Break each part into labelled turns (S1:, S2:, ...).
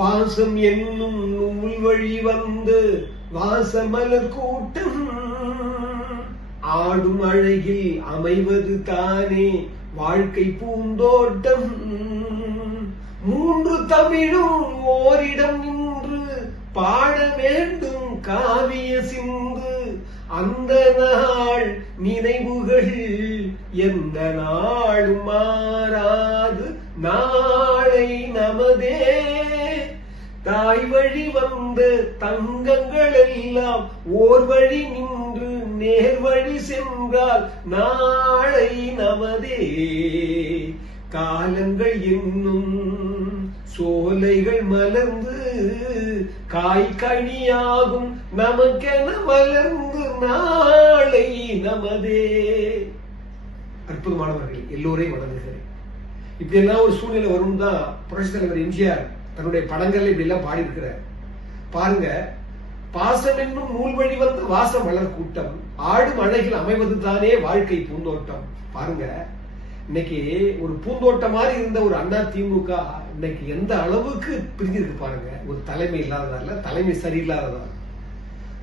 S1: பாசம் என்னும் நூல் வழி வந்து வாசமலர் கூட்டம். ஆடும் அழகில் அமைவது தானே வாழ்க்கை பூந்தோட்டம். மூன்று தமிழும் ஓரிடம் நின்று பாட வேண்டும் காவிய சிந்து. அந்த நாள் நினைவுகள் எந்த நாள் மாறாது. நாளை நமதே. தாய் வழி வந்த தங்கங்கள் எல்லாம் ஓர் வழி நின்று நேர் வழி சென்றால் நாளை நமதே. காலங்கள் என்னும் சோலைகள் மலர்ந்து காய் கனியாகும் நமக்கென மலர்ந்து நாளை நமதே. அற்புதமானவர்கள் எல்லோரையும் வணங்குகிறேன். இப்படி எல்லாம் ஒரு சூழ்நிலை வரும் தான் புரட்சி தலைவர் எம்ஜிஆர். தன்னுடைய படங்கள்ல இப்படி எல்லாம் பாடியிருக்கிறார். பாருங்க பாசம் என்னும் நூல் வழி வந்து வாசம் மலர் கூட்டம் ஆடும் அழகில் அமைவது தானே வாழ்க்கை பூந்தோட்டம். பாருங்க இன்னைக்கு ஒரு பூந்தோட்டம் மாதிரி இருந்த ஒரு அண்ணா திமுக இன்னைக்கு எந்த அளவுக்கு பிரிஞ்சிருக்கு பாருங்க. ஒரு தலைமை இல்லாததால தலைமை சரியில்லாததால.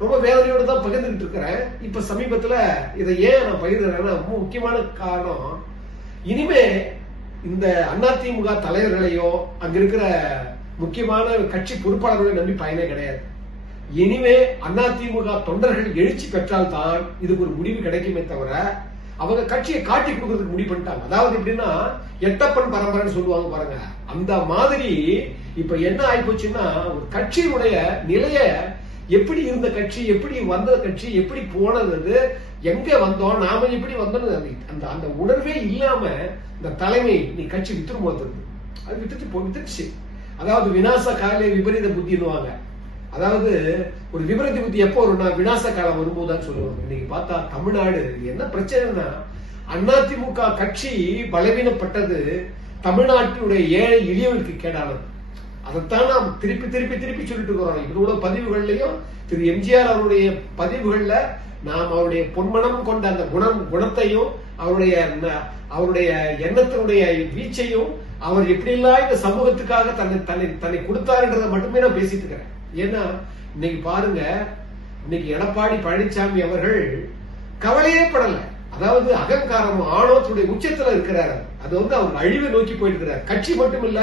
S1: ரொம்ப வேதனையோட தான் பகிர்ந்துகிட்டு இருக்கிறேன். இப்ப சமீபத்துல இதை ஏன் நான் பகிர்றேன்னா ரொம்ப முக்கியமான காரணம் இனிமே இந்த அதிமுக தலைவர்களையோ அங்க இருக்கிற முக்கியமான கட்சி பொறுப்பாளர்களை நம்பி பயனே கிடையாது. இனிமே அதிமுக தொண்டர்கள் எழுச்சி பெற்றால் தான் இதுக்கு ஒரு முடிவு கிடைக்குமே தவிர அவங்க கட்சியை காட்டி கொடுக்கறதுக்கு முடிவு பண்ணிட்டாங்க. அதாவது எப்படின்னா எட்டப்பன் பரம்பரைன்னு சொல்லுவாங்க பாருங்க. அந்த மாதிரி இப்ப என்ன ஆயிப்போச்சுன்னா ஒரு கட்சியினுடைய நிலைய எப்படி இருந்த கட்சி எப்படி வந்த கட்சி எப்படி போனது எங்க வந்தோம் நாம எப்படி வந்தோம் அந்த அந்த உணர்வே இல்லாம இந்த தலைமை நீ கட்சி வித்துரும் போது அது வித்துட்டு போ வித்துருச்சு. அதாவது வினாச காலே விபரீத புத்தின்னுவாங்க. அதாவது ஒரு விபரீத புத்தி எப்போ வரும்னா வினாச காலம் வரும்போதுதான் சொல்லுவாங்க. இன்னைக்கு பார்த்தா தமிழ்நாடு என்ன பிரச்சனைனா அதிமுக கட்சி பலவீனப்பட்டது தமிழ்நாட்டினுடைய ஏழை எளியவர்களுக்கு கேடானது. அதைத்தான் நாம் திருப்பி திருப்பி திருப்பி சொல்லிட்டு இருக்கிறோம். இவரோட பதிவுகள்லையும் திரு எம்ஜிஆர் அவருடைய பதிவுகள்ல நாம் அவருடைய பொன்மனம் கொண்ட அந்த குணம் குணத்தையும் அவருடைய அவருடைய எண்ணத்தினுடைய வீச்சையும் அவர் எப்படிலாம் இந்த சமூகத்துக்காக தன்னை தன்னை தன்னை கொடுத்தாருன்றதை மட்டுமே நான் பேசிட்டு இருக்கிறேன். ஏன்னா இன்னைக்கு பாருங்க இன்னைக்கு எடப்பாடி பழனிசாமி அவர்கள் கவலையே படல. அதாவது அகங்காரம் ஆணவத்துடைய உச்சத்துல இருக்கிறார். அது வந்து அவர் அழிவை நோக்கி போயிட்டு இருக்கிறார். கட்சி மட்டும் இல்ல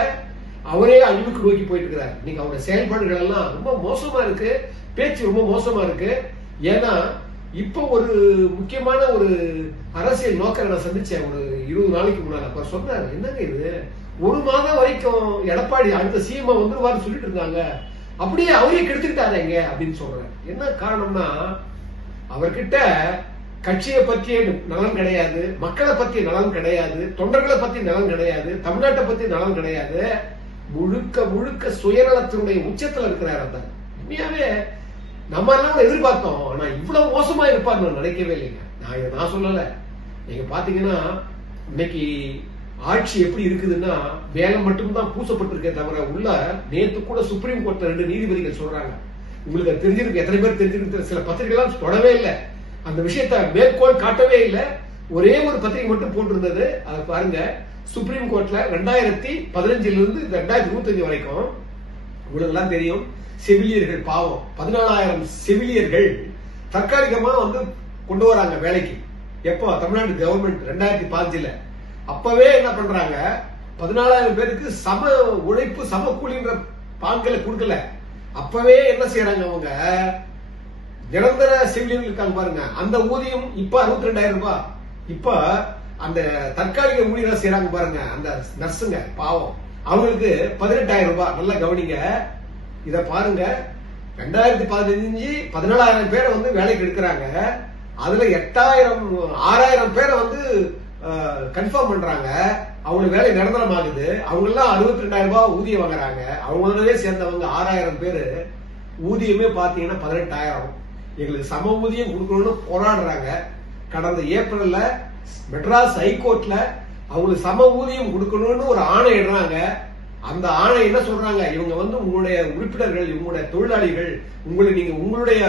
S1: அவரே அழிவுக்கு நோக்கி போயிட்டு இருக்கிறார். இன்னைக்கு அவருடைய செயல்பாடுகள் எல்லாம் ரொம்ப மோசமா இருக்கு. பேச்சு ரொம்ப மோசமா இருக்கு. ஏன்னா இப்போ ஒரு முக்கியமான ஒரு அரசியல் நோக்கரை நான் சந்திச்சேன். ஒரு இருபது நாளைக்கு முன்னால. அப்ப சொன்னாரு என்னங்க இது? ஒரு மாதம் வரைக்கும் எடப்பாடி அடுத்த சிஎம் வந்துருவாரு சொல்லிட்டு இருந்தாங்க. அப்படியே அவரே கெடுத்துக்கிட்டாருங்க அப்படின்னு சொல்றேன் என்ன காரணம்னா அவர்கிட்ட கட்சியை பற்றிய நலன் கிடையாது மக்களை பத்தி நலன் கிடையாது தொண்டர்களை பத்தி நலன் கிடையாது தமிழ்நாட்டை பத்தி நலன் கிடையாது. முழுக்க முழுக்க சுயநலத்தினுடைய உச்சத்துல இருக்கிறார் அந்த உண்மையாவே நம்ம எல்லாம் எதிர்பார்த்தோம். ஆனா இவ்வளவு மோசமா இருப்பார் நான் நினைக்கவே இல்லைங்க. நான் இதை நான் சொல்லல. நீங்க பாத்தீங்கன்னா இன்னைக்கு ஆட்சி எப்படி இருக்குதுன்னா வேலை மட்டும்தான் பூசப்பட்டிருக்கே தவிர உள்ள நேத்து கூட சுப்ரீம் கோர்ட்ல ரெண்டு நீதிபதிகள் சொல்றாங்க. உங்களுக்கு தெரிஞ்சிருக்கு எத்தனை பேர் தெரிஞ்சிருக்கு சில பத்திரிகைலாம் தொடவே இல்லை. அந்த விஷயத்த மேற்கோள் காட்டவே இல்லை. ஒரே ஒரு பத்திரிகை மட்டும் போட்டிருந்தது. அதை பாருங்க. சுப்ரீம் கோர்ட்ல ரெண்டாயிரத்தி பதினஞ்சுல இருந்து ரெண்டாயிரத்தி இருபத்தஞ்சு வரைக்கும் உங்களுக்கு எல்லாம் தெரியும் செவிலியர்கள் பாவம். பதினாலாயிரம் செவிலியர்கள் தற்காலிகமா வந்து கொண்டு வராங்க வேலைக்கு. எப்போ? தமிழ்நாடு கவர்மெண்ட் ரெண்டாயிரத்தி பதினஞ்சுல. அப்பவே என்ன பண்றாங்க? பதினாலாயிரம் பேருக்கு சம உழைப்பு சம கூலின்ற கொடுக்கல. அப்பவே என்ன செய்யறாங்க அவங்க? நிரந்தர செவிலியர்கள் இருக்காங்க பாருங்க. அந்த ஊதியம் இப்ப அறுபத்தி ரெண்டாயிரம் ரூபாய். இப்ப அந்த தற்காலிக ஊழியர்கள் செய்யறாங்க பாருங்க. அந்த நர்ஸுங்க பாவம். அவங்களுக்கு பதினெட்டாயிரம் ரூபாய். நல்லா கவனிங்க. இத பாருங்க. ரெண்டாயிரத்தி பதினஞ்சு பதினாலாயிரம் பேரை வந்து வேலைக்கு எடுக்கிறாங்க. அதுல எட்டாயிரம் ஆறாயிரம் பேரை வந்து கன்ஃபார்ம் பண்றாங்க. அவங்களுக்கு வேலை நிரந்தரம் ஆகுது அவங்க எல்லாம் அறுபத்தி ரெண்டாயிரம் ரூபாய் ஊதியம் வாங்குறாங்க. அவங்களோடவே சேர்ந்தவங்க ஆறாயிரம் பேரு. ஊதியமே பாத்தீங்கன்னா பதினெட்டாயிரம். எங்களுக்கு சம ஊதியம் கொடுக்கணும்னு போராடுறாங்க. கடந்த ஏப்ரல்ல மெட்ராஸ் ஹைகோர்ட்ல அவங்களுக்கு சம ஊதியம் கொடுக்கணும்னு ஒரு ஆணை இடுறாங்க. அந்த ஆணை என்ன சொல்றாங்க? இவங்க வந்து உங்களுடைய உறுப்பினர்கள் உங்களுடைய தொழிலாளிகள் உங்களை நீங்க உங்களுடைய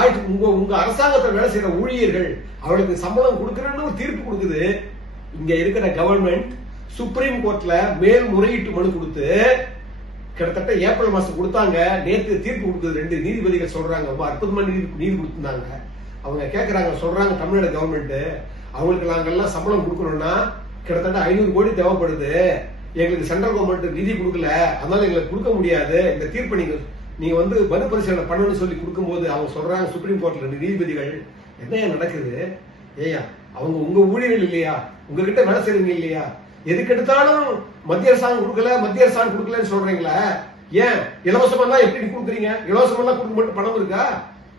S1: ஆயுள் உங்க உங்க அரசாங்கத்தில் வேலை செய்யற ஊழியர்கள் அவளுக்கு சம்பளம் கொடுக்குறேன்னு ஒரு தீர்ப்பு கொடுக்குது. இங்க இருக்கிற கவர்மெண்ட் சுப்ரீம் கோர்ட்ல மேல் முறையீட்டு மனு கொடுத்து கிட்டத்தட்ட ஏப்ரல் மாசம் கொடுத்தாங்க. நேத்து தீர்ப்பு கொடுத்தது ரெண்டு நீதிபதிகள் சொல்றாங்க. ரொம்ப அற்புதமான நீதி நீதி கொடுத்துருந்தாங்க. அவங்க கேட்கறாங்க சொல்றாங்க தமிழ்நாடு கவர்மெண்ட் அவங்களுக்கு நாங்கெல்லாம் சம்பளம் கொடுக்கணும்னா கிட்டத்தட்ட ஐநூறு கோடி தேவைப்படுது. எங்களுக்கு சென்ட்ரல் கவர்மெண்ட் நிதி கொடுக்கல. அதனால எங்களுக்கு கொடுக்க முடியாது. இந்த தீர்ப்பை நீங்க நீங்க வந்து மறுபரிசீலனை பண்ணணும்னு சொல்லி கொடுக்கும்போது அவங்க சொல்றாங்க சுப்ரீம் கோர்ட்ல ரெண்டு நீதிபதிகள் என்ன நடக்குது? ஏயா அவங்க உங்க ஊழியர்கள் இல்லையா? உங்ககிட்ட வேலை செய்றவங்க இல்லையா? எதுக்கு எடுத்தாலும் மத்திய அரசாங்கம் கொடுக்கல மத்திய அரசாங்கம் கொடுக்கலன்னு சொல்றீங்களா? ஏன்? இலவசமா தான் எப்படி கொடுக்குறீங்க? இலவசமெல்லாம் கொடுக்க மட்டும் பணம் இருக்கா?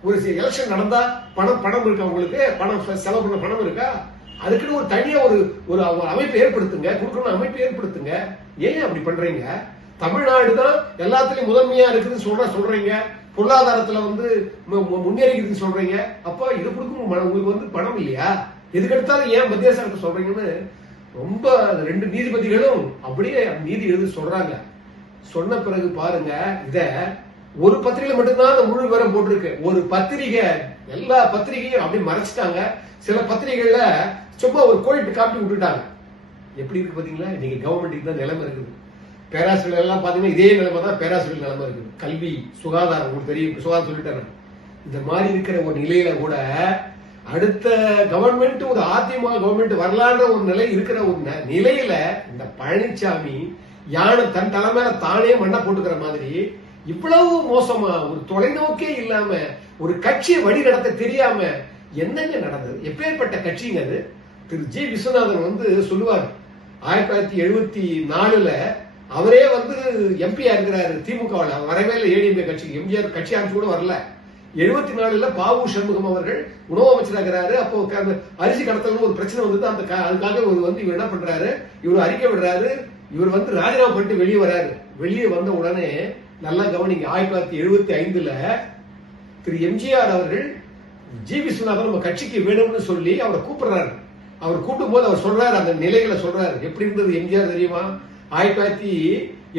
S1: ஒரு எலெக்ஷன் நடந்தா பணம் பணம் இருக்கா உங்களுக்கு? பணம் செலவு பண்ண பணம் இருக்கா? அதுக்குன்னு ஒரு தனியா ஒரு ஒரு ஒரு அமைப்பு ஏற்படுத்துங்க கொடுக்கணும் அமைப்பு ஏற்படுத்துங்க. ஏன் அப்படி பண்றீங்க? தமிழ்நாடு தான் எல்லாத்துலயும் முதன்மையா இருக்குதுன்னு சொல்ற சொல்றீங்க. பொருளாதாரத்துல வந்து மு- முன்னேறி இருக்குதுன்னு சொல்றீங்க. அப்ப இது கொடுக்கும் உங்களுக்கு வந்து பணம் இல்லையா? எதுக்கெடுத்தாலும் ஏன் மத்திய அரசாங்கத்தை சொல்றீங்கன்னு ரொம்ப அந்த ரெண்டு நீதிபதிகளும் அப்படியே நீதி எழுதி சொல்றாங்க. சொன்ன பிறகு பாருங்க இத ஒரு பத்திரிகை மட்டும்தான் அந்த முழு விவரம் போட்டிருக்கு. ஒரு பத்திரிகை எல்லா பத்திரிகையும் அப்படி மறைச்சிட்டாங்க. சில பத்திரிகைகள்ல சும்மா ஒரு கோயிட்டு காப்பி விட்டுட்டாங்க. எப்படி இருக்கு பாத்தீங்களா? இன்னைக்கு கவர்மெண்ட்டுக்கு தான் நிலைமை இருக்குது. பேராசிரியர் எல்லாம் பார்த்தீங்கன்னா இதே நிலைமை தான் பேராசிரியர் நிலைமை இருக்குது. கல்வி சுகாதாரம் உங்களுக்கு தெரியும். சுகாதாரம் சொல்லிட்டேன் இந்த மாதிரி இருக்கிற ஒரு நிலையில கூட அடுத்த கவர்மெண்ட் ஒரு அதிமுக கவர்மெண்ட் வரலான்ற ஒரு நிலை இருக்கிற ஒரு நிலையில இந்த பழனிசாமி யானை தன் தலைமையில தானே மண்ணை போட்டுக்கிற மாதிரி இவ்வளவு மோசமா ஒரு தொலைநோக்கே இல்லாம ஒரு கட்சியை வழி நடத்த தெரியாம என்னங்க நடந்தது? எப்பேற்பட்ட கட்சிங்க அது? திரு. ஜி. விஸ்வநாதன் வந்து சொல்லுவார். ஆயிரத்தி தொள்ளாயிரத்தி எழுபத்தி நாலுல அவரே வந்து எம்பியா இருக்கிறாரு. திமுகவில் அவர் வரவே இல்லை. ஏடிஎம்கே கட்சிக்கு எம்ஜிஆர் கட்சி. ஆரம்பிச்சு கூட வரல. எழுபத்தி நாலுல பாபு சண்முகம் அவர்கள் உணவு அமைச்சராகிறாரு அப்போ அந்த அரிசி கடத்தல்னு ஒரு பிரச்சனை வந்தது அந்த க- அதுக்காக இவர் வந்து இவர் என்ன பண்றாரு? இவர் அறிக்கை விடுறாரு. இவர் வந்து ராஜினாமா பண்ணிட்டு வெளியே வராரு. வெளியே வந்த உடனே நல்லா கவனிங்க. ஆயிரத்தி தொள்ளாயிரத்தி எழுபத்தி ஐந்துல திரு எம்ஜிஆர் அவர்கள் ஜி விஸ்வநாதன் நம்ம கட்சிக்கு வேணும்னு சொல்லி அவரை கூப்பிடுறாரு. அவர் கூட்டும் போது அவர் சொல்றாரு. அந்த நிலைகளை சொல்றாரு. எப்படி இருந்தது எம்ஜிஆர் தெரியுமா? ஆயிரத்தி தொள்ளாயிரத்தி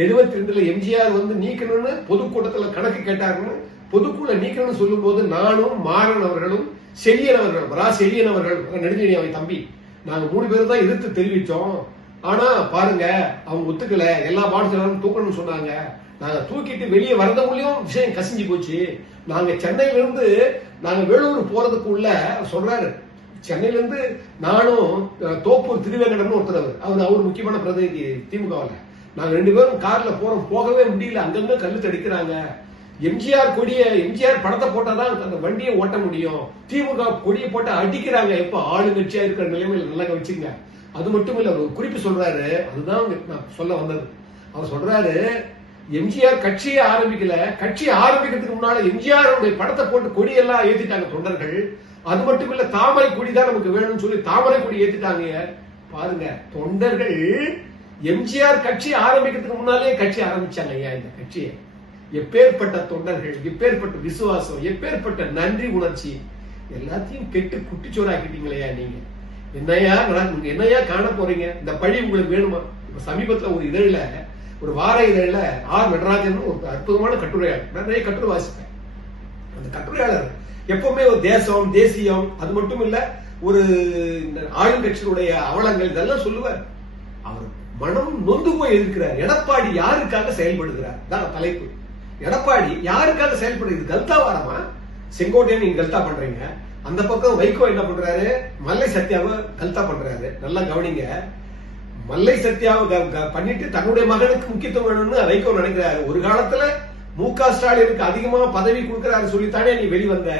S1: எழுபத்தி ரெண்டுல எம்ஜிஆர் வந்து நீக்கணும்னு பொதுக்கூட்டத்துல கணக்கு கேட்டாருன்னு பொதுக்குழு நீக்கணும்னு சொல்லும்போது நானும் மாறன் அவர்களும் செழியன் அவர்கள் ரா செழியன் அவர்கள் நெடுஞ்செழி அவன் தம்பி நாங்க மூணு பேரும் தான் எதிர்த்து தெரிவிச்சோம். ஆனா பாருங்க அவங்க ஒத்துக்கல. எல்லா பாடசாலும் தூக்கணும்னு சொன்னாங்க. நாங்க தூக்கிட்டு வெளியே வரதுக்குள்ளயும் விஷயம் கசிஞ்சு போச்சு. நாங்க சென்னையில இருந்து நாங்க வேலூர் போறதுக்குள்ள சொல்றாரு சென்னையில இருந்து நானும் தோப்பூர் திருவேங்கடம்னு ஒருத்தர் அவர். அவர் அவர் முக்கியமான பிரதிநிதி திமுகவில் நாங்கள் ரெண்டு பேரும் கார்ல போறோம். போகவே முடியல. அங்கங்க கல்லு தடிக்கிறாங்க. எம்ஜிஆர் கொடியை எம்ஜிஆர் படத்தை போட்டாதான் அந்த வண்டியை ஓட்ட முடியும். திமுக கொடியை போட்டு அடிக்கிறாங்க. எப்ப? ஆளுங்கட்சியா இருக்கிற நிலைமையில நல்லா வச்சுங்க அது மட்டும் இல்ல அவர் ஒரு குறிப்பு சொல்றாரு. அதுதான் நான் சொல்ல வந்தது. அவர் சொல்றாரு எம்ஜிஆர் கட்சியை ஆரம்பிக்கல. கட்சி ஆரம்பிக்கிறதுக்கு முன்னால எம்ஜிஆர் படத்தை போட்டு கொடியெல்லாம் ஏத்திட்டாங்க தொண்டர்கள். அது மட்டும் இல்ல தாமரை கொடி தான் நமக்கு வேணும்னு சொல்லி தாமரை கொடி ஏத்திட்டாங்க. பாருங்க தொண்டர்கள் எம்ஜிஆர் கட்சி ஆரம்பிக்கிறதுக்கு முன்னாலே கட்சி ஆரம்பிச்சாங்க ஐயா இந்த கட்சியை. எப்பேற்பட்ட தொண்டர்கள் எப்பேற்பட்ட விசுவாசம் எப்பேற்பட்ட நன்றி உணர்ச்சி எல்லாத்தையும் கெட்டு குட்டிச்சோராக்கிட்டீங்களையா நீங்க. என்னையா நடக்கு என்னையா காண போறீங்க? இந்த பழி உங்களுக்கு வேணுமா? இப்ப சமீபத்துல ஒரு இதழில ஒரு வார இதழில ஆர் நடராஜன் ஒரு அற்புதமான கட்டுரையாளர். நிறைய கட்டுரை வாசிப்பேன். அந்த கட்டுரையாளர் எப்பவுமே ஒரு தேசம் தேசியம் அது மட்டும் இல்ல ஒரு இந்த ஆளுங்கட்சியினுடைய அவலங்கள் இதெல்லாம் சொல்லுவார். அவர் மனம் நொந்து போய் இருக்கிறார். எடப்பாடி யாருக்காக செயல்படுகிறார்? தான் தலைப்பு. எடப்பாடி யாருக்காக செயல்படுது? கல்தா வாரமா? செங்கோட்டையன் நீங்க கல்தா பண்றீங்க. அந்த பக்கம் வைகோ என்ன பண்றாரு? மல்லை சத்யாவை கல்தா பண்றாரு. நல்லா கவனிங்க. மல்லை சத்யாவை க- க- பண்ணிட்டு தன்னுடைய மகனுக்கு முக்கியத்துவம் வேணும்னு வைகோ நினைக்கிறாரு. ஒரு காலத்துல மு க ஸ்டாலினுக்கு அதிகமா பதவி கொடுக்கிறாரு சொல்லித்தானே நீ வெளிவந்த.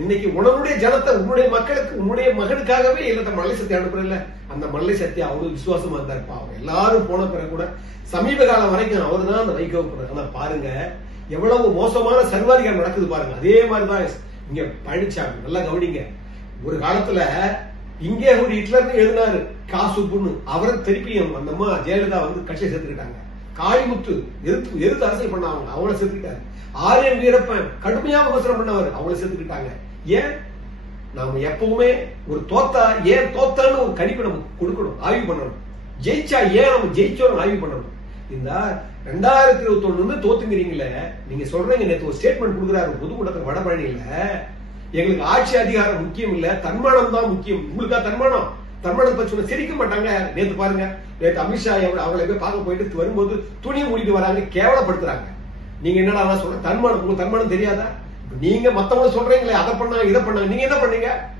S1: இன்னைக்கு உன்னுடைய ஜனத்தை உன்னுடைய மக்களுக்கு உன்னுடைய மகனுக்காகவே இல்ல மல்லை சத்யா அனுப்புறல அந்த மல்லை சக்தி அவரு விசுவாசமா இருந்தார். பாவம். எல்லாரும் போன பிறகு கூட சமீப காலம் வரைக்கும் அவர் தான் அந்த வைகோ ஆனா பாருங்க எவ்வளவு மோசமான சர்வாதிகாரம் நடக்குது பாருங்க. அதே மாதிரிதான் இங்க பழனிச்சாமி. நல்லா கவனிங்க. ஒரு காலத்துல இங்கே ஒரு ஹிட்லர்னு எழுதினாரு காசுப்புன்னு அவரை திருப்பியும் அந்த அம்மா ஜெயலலிதா வந்து கட்சியை சேர்த்துக்கிட்டாங்க. காளிமுத்து எதிர்த்து எதிர்த்து அரசியல் பண்ணாங்க? அவங்கள சேர்த்துக்கிட்டாரு. ஆரியன் வீரப்பன் கடுமையா விமர்சனம் பண்ணவர் அவங்கள சேர்த்துக்கிட்டாங்க. ஏன்? நாம எப்பவுமே ஒரு தோத்தா ஏன் தோத்தான்னு ஒரு கணிப்பு நம்ம கொடுக்கணும் ஆய்வு பண்ணணும். ஜெயிச்சா ஏன் நம்ம ஜெயிச்சோம் ஆய்வு பண்ணணும்? இந்த ரெண்டாயிரத்தி இருபத்தி ஒண்ணு தோத்துங்கிறீங்களே நீங்க சொல்றீங்க நேற்று ஒரு ஸ்டேட்மெண்ட் கொடுக்குறாரு பொதுக்கூட்டத்தில் வடபழனியில. எங்களுக்கு ஆட்சி அதிகாரம் முக்கியம் இல்ல தன்மானம் தான் முக்கியம். உங்களுக்கா தன்மானம்? தன்மானத்தை பத்தி சிரிக்க மாட்டாங்க. நேத்து பாருங்க நேத்து அமித்ஷா அவ- அவங்களை போய் பார்க்க போயிட்டு வரும்போது துணி மூடிட்டு வராங்க கேவலப்படுத்துறாங்க. நீங்க என்னடா சொல்ற? தன்மானம் உங்களுக்கு தன்மானம் தெரியாதா? நீங்க மத்தவங்க சொல்றீங்களே அதை பண்ணாங்க இதை பண்ணாங்க. நீங்க என்ன பண்ணீங்க?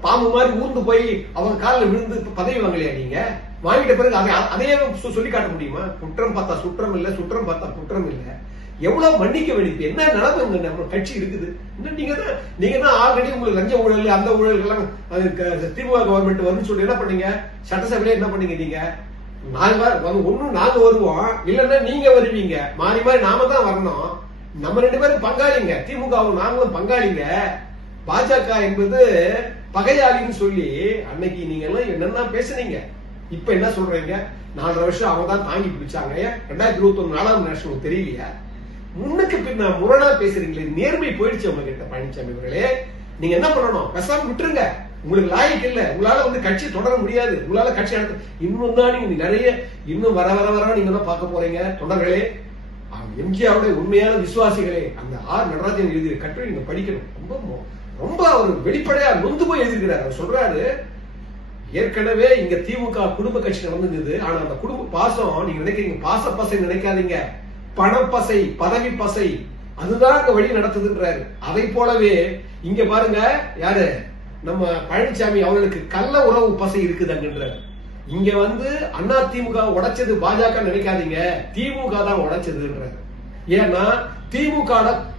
S1: பாம்பு மாதிரி ஊர்ந்து போய் அவங்க காலில் விழுந்து பதவி வாங்கலையா நீங்க? வாங்கிட்ட பிறகு அதை அதையே சொல்லி காட்ட முடியுமா? குற்றம் பார்த்தா சுற்றம் இல்ல சுற்றம் பார்த்தா குற்றம் இல்லை. எவ்வளவு மன்னிக்க வேண்டியது என்ன நிலைமை நம்ம கட்சி இருக்குது. இன்னும் நீங்க தான் நீங்க தான் ஆல்ரெடி உங்களுக்கு லஞ்ச ஊழல் அந்த ஊழல்கள்லாம் திமுக கவர்மெண்ட் வரும்னு சொல்லி என்ன பண்ணீங்க? சட்டசபையில என்ன பண்ணீங்க நீங்க? நாங்க ஒன்னும் நாங்க வருவோம். இல்லைன்னா நீங்க வருவீங்க. மாறி மாறி நாம தான் வரணும். நம்ம ரெண்டு பேரும் பங்காளிங்க. திமுகவும் நாங்களும் பங்காளிங்க. பாஜக என்பது பகையாளின்னு சொல்லி அன்னைக்கு நீங்க எல்லாம் என்னென்ன பேசுனீங்க. இப்ப என்ன சொல்றீங்க? நாலரை வருஷம் அவங்க தான் தாங்கி பிடிச்சாங்க. ரெண்டாயிரத்தி இருபத்தி ஒன்னு நாலாம் வருஷம் தெரியலையா? முன்னுக்கு பின்ன முரணா பேசுறீங்களே நேர்மை போயிடுச்சு அவங்க கிட்ட பழனிசாமி அவர்களே. நீங்க என்ன பண்ணணும்? பெசாம விட்டுருங்க. உங்களுக்கு லாய்க்கு இல்ல. உங்களால வந்து கட்சி தொடர முடியாது. உங்களால கட்சி நடத்த இன்னும் தான் நீங்க நிறைய இன்னும் வர வர வர நீங்க தான் பார்க்க போறீங்க தொண்டர்களே. எம்ஜிஆருடைய உண்மையான விசுவாசிகளே அந்த ஆர் நடராஜன் எழுதிய கட்டுரை நீங்க படிக்கணும். ரொம்ப ரொம்ப அவர் வெளிப்படையா நொந்து போய் எழுதியிருக்கிறார். அவர் சொல்றாரு ஏற்கனவே இங்க திமுக குடும்ப கட்சி நடந்துருந்தது ஆனா அந்த குடும்ப பாசம் நீங்க நினைக்கிறீங்க பாச பாசம் நினைக்காதீங்க. பணப்பசை பதவி பசை அதுதான் அங்க வழி நடத்துதுன்றாரு. அதை போலவே இங்க பாருங்க யாரு? நம்ம பழனிசாமி அவர்களுக்கு கள்ள உறவு பசை இருக்குது அங்கன்றாரு இங்க வந்து அண்ணா திமுக உடைச்சது பாஜக நினைக்காதீங்க. திமுக தான் உடைச்சதுன்றாரு. ஏன்னா திமுக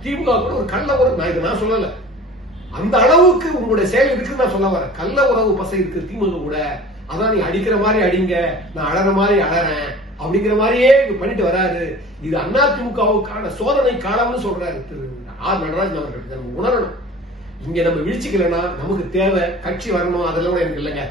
S1: திமுக கூட ஒரு கள்ள உறவு நான் இதை நான் சொல்லல. அந்த அளவுக்கு உங்களுடைய செயல் இருக்குன்னு நான் சொல்ல வரேன். கள்ள உறவு பசை இருக்கு திமுக கூட. அதான் நீ அடிக்கிற மாதிரி அடிங்க நான் அழற மாதிரி அழறேன் அப்படிங்கிற மாதிரியே பண்ணிட்டு வராரு. இது அண்ணா சோதனை காலம்னு சொல்றாரு திரு ஆர் நடராஜன் அவர்கள். நம்ம உணரணும். இங்க நம்ம விழிச்சுக்கலன்னா நமக்கு தேவை கட்சி வரணும் அதெல்லாம் கூட எனக்கு இல்லைங்க.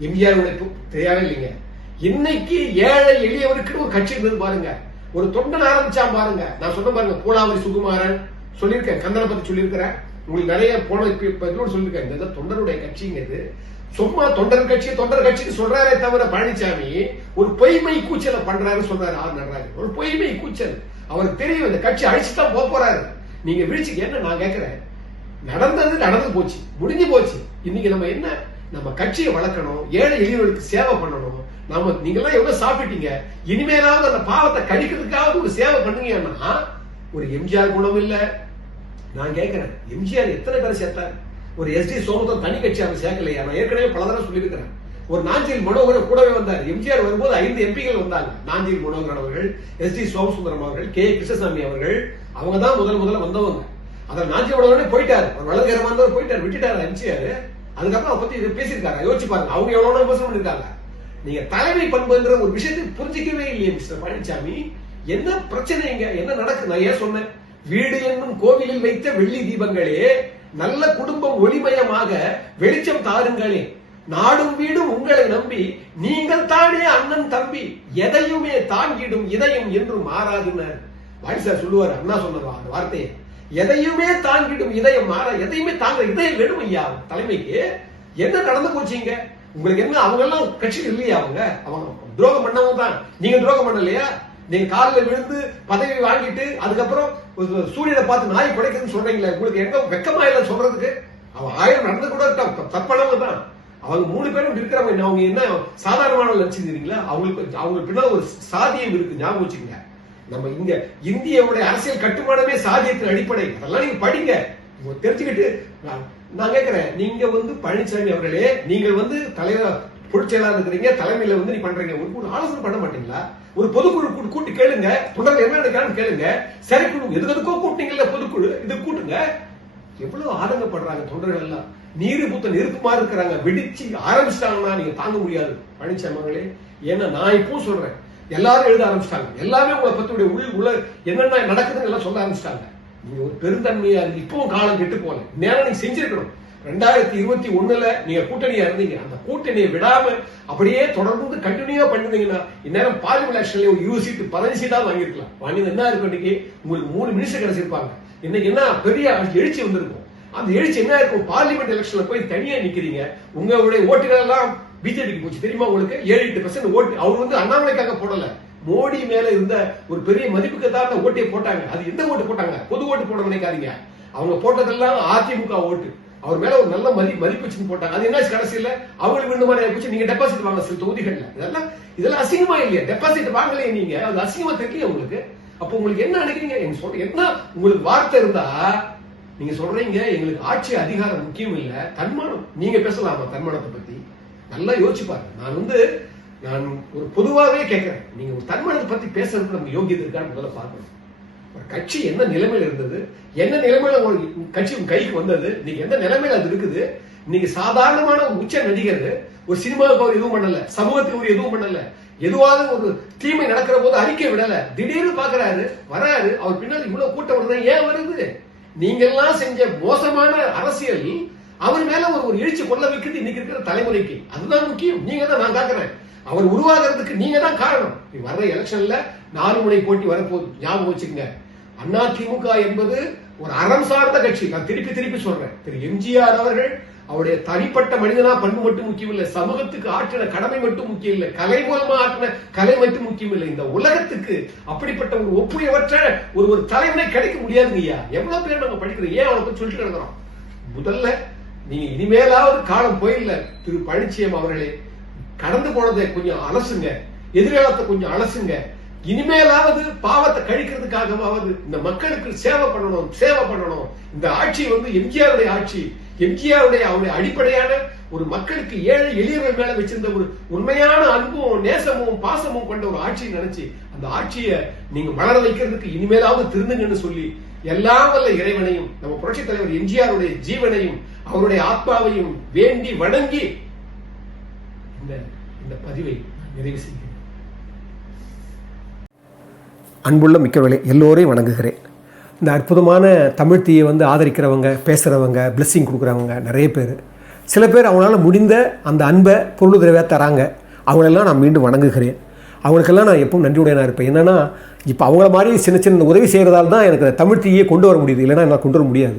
S1: எம்ஜிஆர் உழைப்பு தேவை இல்லைங்க. இன்னைக்கு ஏழை எளியவருக்கு ஒரு கட்சி இருந்தது பாருங்க. ஒரு தொண்டன் ஆரம்பிச்சா பாருங்க. நான் சொன்ன பாருங்க பூலாவரி சுகுமாரன் சொல்லியிருக்கேன். கந்தனை பத்தி சொல்லியிருக்கிறேன். உங்களுக்கு நிறைய போன இப்ப- சொல்லியிருக்கேன். இந்த தொண்டருடைய கட்சிங்கிறது சும்மா தொண்டர் கட்சி தொண்டர் கட்சின்னு சொல்றாரே தவிர பழனிசாமி ஒரு பொய்மை கூச்சலை பண்றாரு சொல்றாரு ஆர் நடராஜன். ஒரு பொய்மை கூச்சல். அவருக்கு தெரியும் இந்த கட்சி அழிச்சு தான் போக போறாரு. நீங்க விழிச்சுக்க என்ன நான் கேட்கிறேன்? நடந்தது நடந்து போச்சு முடிஞ்சு போச்சு. இன்னைக்கு நம்ம என்ன? நம்ம கட்சியை வளர்க்கணும் ஏழை எளியவர்களுக்கு சேவை பண்ணணும். நாம நீங்க எல்லாம் எவ்வளவு சாப்பிட்டீங்க? இனிமேலாவது அந்த பாவத்தை கழிக்கிறதுக்காவது ஒரு சேவை பண்ணுங்கன்னா ஒரு எம்ஜிஆர் குணம் இல்ல. நான் கேட்கிறேன் எம்ஜிஆர் எத்தனை பேரை சேர்த்தார்? ஒரு எஸ் டி தனி கட்சி அவர் சேர்க்கலையா? நான் ஏற்கனவே பல தடவை சொல்லியிருக்கிறேன். ஒரு நாஞ்சில் மனோகரன் கூடவே வந்தார். எம்ஜிஆர் வரும்போது ஐந்து எம்பிகள் வந்தாங்க. நாஞ்சில் மனோகரன் அவர்கள் எஸ் டி சோமசுந்தரம் அவர்கள் கே. கிருஷ்ணசாமி அவர்கள் அவங்க தான் முதல் முதல்ல வந்தவங்க. அதில் நாஞ்சில் மனோகரனே போயிட்டார். அவர் வலதுகரமா இருந்தவர் போயிட்டார். விட்டுட்டார் எம்ஜிஆர். அதுக்கப்புறம் அதை பத்தி இது பேசியிருக்காங்க. யோசிச்சு பாருங்க. அவங்க எவ்வளவு விமர்சனம் பண்ணிருக்காங்க நீங்க தலைமை பண்புங்கிற ஒரு விஷயத்தை புரிஞ்சிக்கவே இல்லையே மிஸ்டர் பழனிசாமி என்ன பிரச்சனைங்க என்ன நடக்கு நான் ஏன் சொன்னேன்? வீடு என்னும் கோவிலில் வைத்த வெள்ளி தீபங்களே நல்ல குடும்பம் ஒளிமயமாக வெளிச்சம் தாருங்களே. நாடும் வீடும் உங்களை நம்பி நீங்கள் தானே அண்ணன் தம்பி எதையுமே தாங்கிடும் இதயம் என்றும் மாறாதுனர். வாரிசார் சொல்லுவார் அண்ணா சொன்னவா அந்த வார்த்தையை. எதையுமே தாங்கிடும் இதயம் மாற எதையுமே தாங்க இதயம் வேணும் ஐயா தலைமைக்கு என்ன நடந்து போச்சீங்க உங்களுக்கு என்ன அவங்க எல்லாம் கட்சியில் இல்லையா அவங்க? அவங்க துரோகம் பண்ணவங்க தான் நீங்க துரோகம் பண்ணலையா? நீங்க காலில் விழுந்து பதவி வாங்கிட்டு அதுக்கப்புறம் சூரியனை பார்த்து நாய் குடைக்குதுன்னு சொல்றீங்களே உங்களுக்கு எங்க வெக்கமா இல்ல சொல்றதுக்கு? அவன் ஆயிரம் நடந்து கூட இருக்கான். தப்பானவங்க தான் அவங்க மூணு பேரும் இருக்கிறவங்க அவங்க என்ன சாதாரணமான நினைச்சிருந்தீங்களா அவங்களுக்கு அவங்களுக்கு ஒரு சாதியம் இருக்கு ஞாபகம் வச்சுக்கோங்க. நம்ம இங்க இந்தியாவுடைய அரசியல் கட்டுமானமே சாதியத்தின் அடிப்படை. அதெல்லாம் நீங்க படிங்க. தெரிஞ்சுக்கிட்டு நான் நான் கேட்கிறேன் நீங்க வந்து பழனிசாமி அவர்களே நீங்கள் வந்து தலைவர் பொதுச் இருக்கிறீங்க தலைமையில வந்து நீ பண்றீங்க. ஒரு கூட ஆலோசனை பண்ண மாட்டீங்களா? ஒரு பொதுக்குழு கூட்டு கூட்டி கேளுங்க. தொடர்ந்து என்ன நினைக்கிறான்னு கேளுங்க. சரி குழு எதுக்கு எதுக்கோ கூட்டிங்கல்ல பொதுக்குழு இது கூட்டுங்க. எவ்வளவு ஆதங்கப்படுறாங்க தொண்டர்கள் எல்லாம். நீரு புத்த நெருப்புமா இருக்கிறாங்க. வெடிச்சு ஆரம்பிச்சிட்டாங்கன்னா நீங்க தாங்க முடியாது. பழனிசாமி அவர்களே ஏன்னா நான் இப்போ சொல்றேன். எல்லாரும் எழுத ஆரம்பிச்சிட்டாங்க. எல்லாமே உங்களை பத்தி உள் உள்ள என்னென்ன நடக்குதுன்னு எல்லாம் சொல்ல ஆரம்பிச்சிட்டாங்க. நீங்க ஒரு பெருந்தன்மையா இருக்கு இப்பவும் காலம் கெட்டு போல நேரம் நீங்க செஞ்சிருக்கணும். ரெண்டாயிரத்தி இருபத்தி ஒண்ணுல நீங்க கூட்டணியா இருந்தீங்க. அந்த கூட்டணியை விடாம அப்படியே தொடர்ந்து கண்டினியூவா பண்ணிருந்தீங்கன்னா இந்நேரம் பார்லிமெண்ட் எலெக்ஷன்ல ஒரு இருபது சீட்டு பதினஞ்சு சீட்டா வாங்கிருக்கலாம் வாங்கினது என்ன இருக்கும் இன்னைக்கு? உங்களுக்கு மூணு மினிஸ்டர் கிடைச்சிருப்பாங்க. இன்னைக்கு என்ன பெரிய எழுச்சி வந்திருக்கும். அந்த எழுச்சி என்ன இருக்கும்? பார்லிமெண்ட் எலெக்ஷன்ல போய் தனியா நிக்கிறீங்க. உங்களுடைய ஓட்டுகள் எல்லாம் பிஜேபிக்கு போச்சு. தெரியுமா உங்களுக்கு? ஏழு எட்டு பர்சன்ட் ஓட்டு. அவர் வந்து அண்ணாமலைக்காக போடல. மோடி மேல இருந்த ஒரு பெரிய மதிப்புக்கு தான் அந்த ஓட்டை போட்டாங்க. அது எந்த ஓட்டு போட்டாங்க? பொது ஓட்டு போட நினைக்காதீங்க. அவங்க போட்டதெல்லாம் அதிமுக ஓட்டு. அவர் மேல ஒரு நல்ல மதி மதிப்பு வச்சுன்னு போட்டாங்க. அது என்னாச்சு கடைசியில? அவங்களுக்கு வேண்டுமான ஆயிப்போச்சு நீங்க டெபாசிட் வாங்க சில தொகுதிகள்ல. இதெல்லாம் இதெல்லாம் அசிங்கமா இல்லையா. டெபாசிட் வாங்கலையே நீங்க. அது அசிங்கமா தெரியல உங்களுக்கு. அப்போ உங்களுக்கு என்ன நினைக்கிறீங்க? எங்க சொல்ற என்ன உங்களுக்கு வார்த்தை இருந்தா நீங்க சொல்றீங்க எங்களுக்கு ஆட்சி அதிகாரம் முக்கியம் இல்ல தன்மானம். நீங்க பேசலாமா தன்மானத்தை பத்தி? நல்லா யோசிச்சு பாருங்க. நான் வந்து நான் ஒரு பொதுவாகவே கேட்கிறேன். நீங்க ஒரு தன்மானத்தை பத்தி பேசுறதுக்கு நமக்கு யோகியதை இருக்கான்னு முதல்ல பார்க்கணும். ஒரு கட்சி என்ன நிலைமையில இருந்தது? என்ன நிலைமையில ஒரு கட்சி உங்க கைக்கு வந்தது? நீங்க எந்த நிலைமையில அது இருக்குது? நீங்க சாதாரணமான ஒரு உச்ச நடிகர் ஒரு சினிமாவுக்கு அவர் எதுவும் பண்ணல சமூகத்துக்கு அவர் எதுவும் பண்ணல எதுவாக ஒரு தீமை நடக்கிற போது அறிக்கை விடல திடீர்னு பாக்குறாரு வராரு அவர் பின்னாடி இவ்வளவு கூட்டம் வருது ஏன் வருது? நீங்க எல்லாம் செஞ்ச மோசமான அரசியல் அவர் மேல ஒரு ஒரு எழுச்சி கொள்ள வைக்கிறது இன்னைக்கு இருக்கிற தலைமுறைக்கு. அதுதான் முக்கியம். நீங்க தான் நான் காக்குறேன். அவர் உருவாகிறதுக்கு நீங்க தான் காரணம். நீ வர்ற எலெக்ஷன்ல நாலு முனை போட்டி வரப்போகுது. ஞாபகம் வச்சுக்கங்க. அண்ணா திமுக என்பது ஒரு அறம் சார்ந்த கட்சி. நான் திருப்பி திருப்பி சொல்றேன். திரு எம்ஜிஆர் அவர்கள் அவருடைய தனிப்பட்ட மனிதனா பண்பு மட்டும் முக்கியம் இல்லை சமூகத்துக்கு ஆற்றின கடமை மட்டும் முக்கியம் இல்லை கலை மூலமா ஆற்றின கலை மட்டும் முக்கியம் இல்லை இந்த உலகத்துக்கு அப்படிப்பட்ட ஒரு ஒப்புயவற்ற ஒரு ஒரு தலைவனை கிடைக்க முடியாதுங்க ஐயா. எவ்வளவு பேர் நம்ம படிக்கிறோம். ஏன் அவனை பத்தி சொல்லிட்டு கிடக்குறோம்? முதல்ல நீங்க இனிமேலாவது காலம் போயில்ல. திரு பழனிச்சியம் அவர்களே கடந்து போனதை கொஞ்சம் அலசுங்க. எதிர்காலத்தை கொஞ்சம் அலசுங்க. இனிமேலாவது பாவத்தை கழிக்கிறதுக்காகவாவது இந்த மக்களுக்கு சேவை பண்ணணும் சேவை பண்ணணும். இந்த ஆட்சி வந்து எம்ஜிஆருடைய ஆட்சி. எம்ஜிஆருடைய அவருடைய அடிப்படையான ஒரு மக்களுக்கு ஏழை எளியவர் மேல வச்சிருந்த ஒரு உண்மையான அன்பும் நேசமும் பாசமும் கொண்ட ஒரு ஆட்சியை நினைச்சு அந்த ஆட்சியை நீங்க வளர வைக்கிறதுக்கு இனிமேலாவது திருந்துங்கன்னு சொல்லி எல்லாம் வல்ல இறைவனையும் நம்ம புரட்சி தலைவர் எம்ஜிஆருடைய ஜீவனையும் அவருடைய ஆத்மாவையும் வேண்டி வணங்கி இந்த இந்த பதிவை நிறைவு செய்கிறேன்.
S2: அன்புள்ள மிக்கவர்களே எல்லோரையும் வணங்குகிறேன். இந்த அற்புதமான தமிழ் தீயை வந்து ஆதரிக்கிறவங்க பேசுகிறவங்க பிளெஸ்ஸிங் கொடுக்குறவங்க நிறைய பேர். சில பேர் அவங்களால முடிந்த அந்த அன்பை பொருளுதவியாக தராங்க. அவங்களெல்லாம் நான் மீண்டும் வணங்குகிறேன். அவங்களுக்கெல்லாம் நான் எப்பவும் நன்றியுடையனாக இருப்பேன். என்னென்னா இப்போ அவங்கள மாதிரி சின்ன சின்ன உதவி செய்கிறதால தான் எனக்கு அந்த தமிழ் தீயை கொண்டு வர முடியுது. இல்லைன்னா என்னால் கொண்டு வர முடியாது.